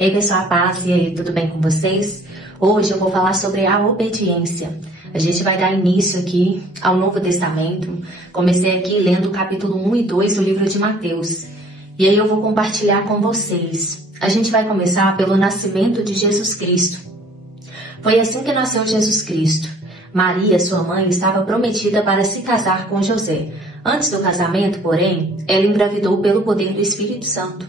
Ei pessoal, paz, e aí, tudo bem com vocês? Hoje eu vou falar sobre a obediência. A gente vai dar início aqui ao Novo Testamento. Comecei aqui lendo o capítulo 1 e 2 do livro de Mateus. E aí eu vou compartilhar com vocês. A gente vai começar pelo nascimento de Jesus Cristo. Foi assim que nasceu Jesus Cristo. Maria, sua mãe, estava prometida para se casar com José. Antes do casamento, porém, ela engravidou pelo poder do Espírito Santo.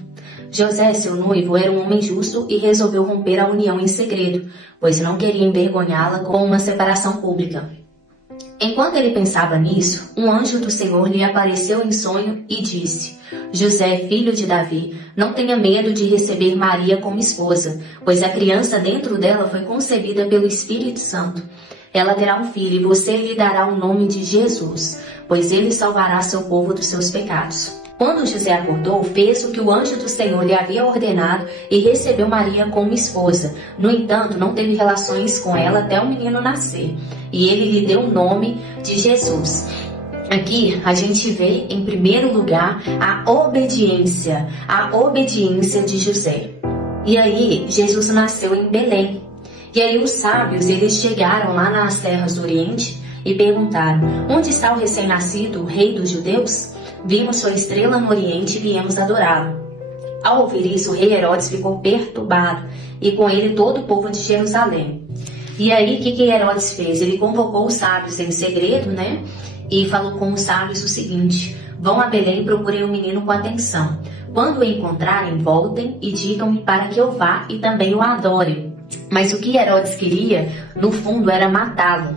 José, seu noivo, era um homem justo e resolveu romper a união em segredo, pois não queria envergonhá-la com uma separação pública. Enquanto ele pensava nisso, um anjo do Senhor lhe apareceu em sonho e disse: José, filho de Davi, não tenha medo de receber Maria como esposa, pois a criança dentro dela foi concebida pelo Espírito Santo. Ela terá um filho e você lhe dará o nome de Jesus, pois ele salvará seu povo dos seus pecados. Quando José acordou, fez o que o anjo do Senhor lhe havia ordenado e recebeu Maria como esposa. No entanto, não teve relações com ela até o menino nascer. E ele lhe deu o nome de Jesus. Aqui a gente vê, em primeiro lugar, a obediência de José. E aí, Jesus nasceu em Belém. E aí os sábios, eles chegaram lá nas terras do Oriente e perguntaram: onde está o recém-nascido, o rei dos judeus? Vimos sua estrela no Oriente e viemos adorá-lo. Ao ouvir isso, o rei Herodes ficou perturbado, e com ele todo o povo de Jerusalém. E aí, o que Herodes fez? Ele convocou os sábios em segredo, e falou com os sábios o seguinte: vão a Belém e procurem o menino com atenção. Quando o encontrarem, voltem e digam-me para que eu vá e também o adore. Mas o que Herodes queria, no fundo, era matá-lo.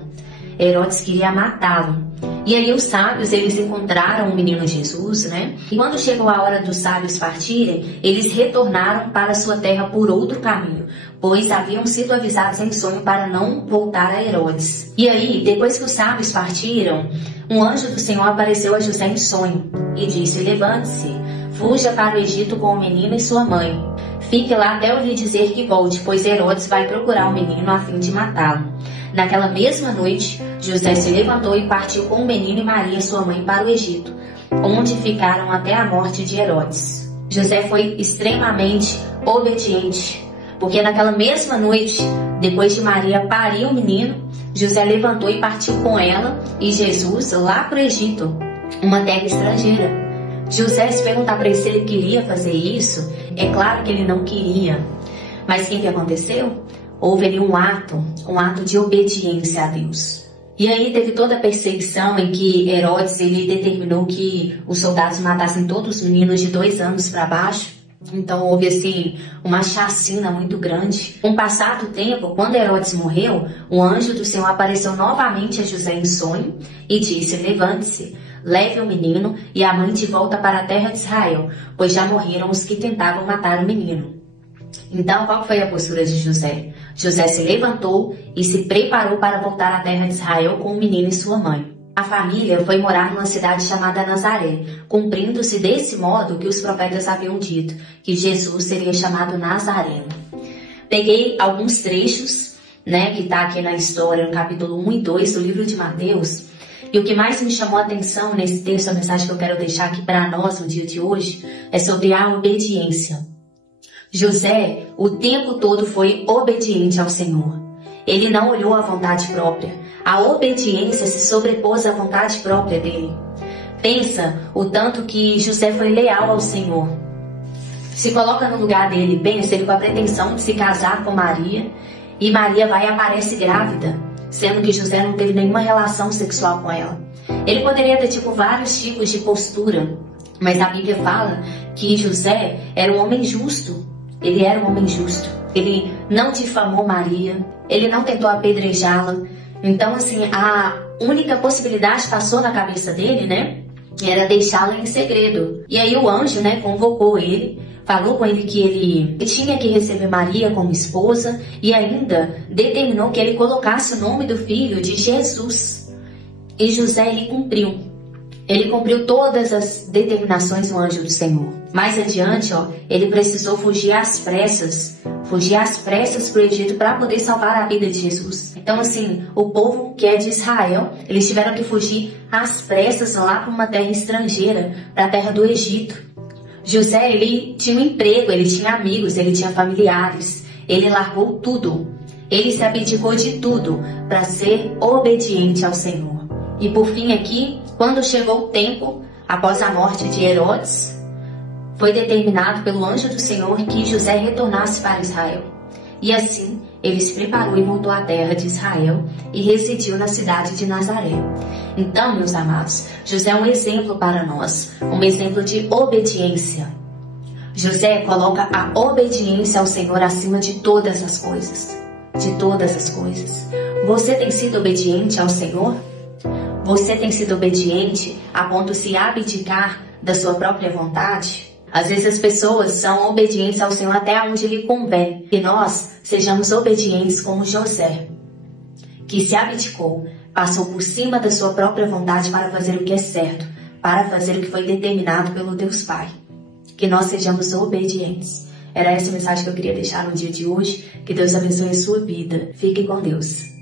Herodes queria matá-lo. E aí os sábios, eles encontraram o menino Jesus, E quando chegou a hora dos sábios partirem, eles retornaram para sua terra por outro caminho, pois haviam sido avisados em sonho para não voltar a Herodes. E aí, depois que os sábios partiram, um anjo do Senhor apareceu a José em sonho e disse: levante-se, fuja para o Egito com o menino e sua mãe. Fique lá até eu lhe dizer que volte, pois Herodes vai procurar o menino a fim de matá-lo. Naquela mesma noite, José se levantou e partiu com o menino e Maria, sua mãe, para o Egito, onde ficaram até a morte de Herodes. José foi extremamente obediente, porque naquela mesma noite, depois de Maria parir o menino, José levantou e partiu com ela e Jesus lá para o Egito, uma terra estrangeira. José, se perguntar para ele se ele queria fazer isso, é claro que ele não queria. Mas o que aconteceu? Houve ali um ato de obediência a Deus. E aí teve toda a perseguição em que Herodes ele determinou que os soldados matassem todos os meninos de 2 anos para baixo. Então houve assim uma chacina muito grande. Com o passar do tempo, quando Herodes morreu, o anjo do Senhor apareceu novamente a José em sonho e disse: levante-se, leve o menino e a mãe de volta para a terra de Israel, pois já morreram os que tentavam matar o menino. Então, qual foi a postura de José? José se levantou e se preparou para voltar à terra de Israel com o menino e sua mãe. A família foi morar numa cidade chamada Nazaré, cumprindo-se desse modo que os profetas haviam dito, que Jesus seria chamado Nazareno. Peguei alguns trechos, que está aqui na história, no capítulo 1 e 2 do livro de Mateus, e o que mais me chamou a atenção nesse texto, a mensagem que eu quero deixar aqui para nós no dia de hoje, é sobre a obediência. José, o tempo todo, foi obediente ao Senhor. Ele não olhou à vontade própria. A obediência se sobrepôs à vontade própria dele. Pensa o tanto que José foi leal ao Senhor. Se coloca no lugar dele, pensa ele com a pretensão de se casar com Maria, e Maria vai e aparece grávida, sendo que José não teve nenhuma relação sexual com ela. Ele poderia ter vários tipos de postura, mas a Bíblia fala que José era um homem justo. Ele era um homem justo. Ele não difamou Maria. Ele não tentou apedrejá-la. Então, assim, a única possibilidade que passou na cabeça dele, era deixá-la em segredo. E aí o anjo, convocou ele, falou com ele que ele tinha que receber Maria como esposa e ainda determinou que ele colocasse o nome do filho de Jesus. E José, ele cumpriu. Ele cumpriu todas as determinações do anjo do Senhor. Mais adiante, ele precisou fugir às pressas para o Egito para poder salvar a vida de Jesus. Então, assim, o povo que é de Israel, eles tiveram que fugir às pressas lá para uma terra estrangeira, para a terra do Egito. José, ele tinha um emprego, ele tinha amigos, ele tinha familiares. Ele largou tudo. Ele se abdicou de tudo para ser obediente ao Senhor. E por fim aqui, quando chegou o tempo, após a morte de Herodes, foi determinado pelo anjo do Senhor que José retornasse para Israel. E assim, ele se preparou e voltou à terra de Israel e residiu na cidade de Nazaré. Então, meus amados, José é um exemplo para nós, um exemplo de obediência. José coloca a obediência ao Senhor acima de todas as coisas. De todas as coisas. Você tem sido obediente ao Senhor? Você tem sido obediente a ponto de se abdicar da sua própria vontade? Às vezes as pessoas são obedientes ao Senhor até onde lhe convém. Que nós sejamos obedientes como José, que se abdicou, passou por cima da sua própria vontade para fazer o que é certo, para fazer o que foi determinado pelo Deus Pai. Que nós sejamos obedientes. Era essa a mensagem que eu queria deixar no dia de hoje. Que Deus abençoe a sua vida. Fique com Deus.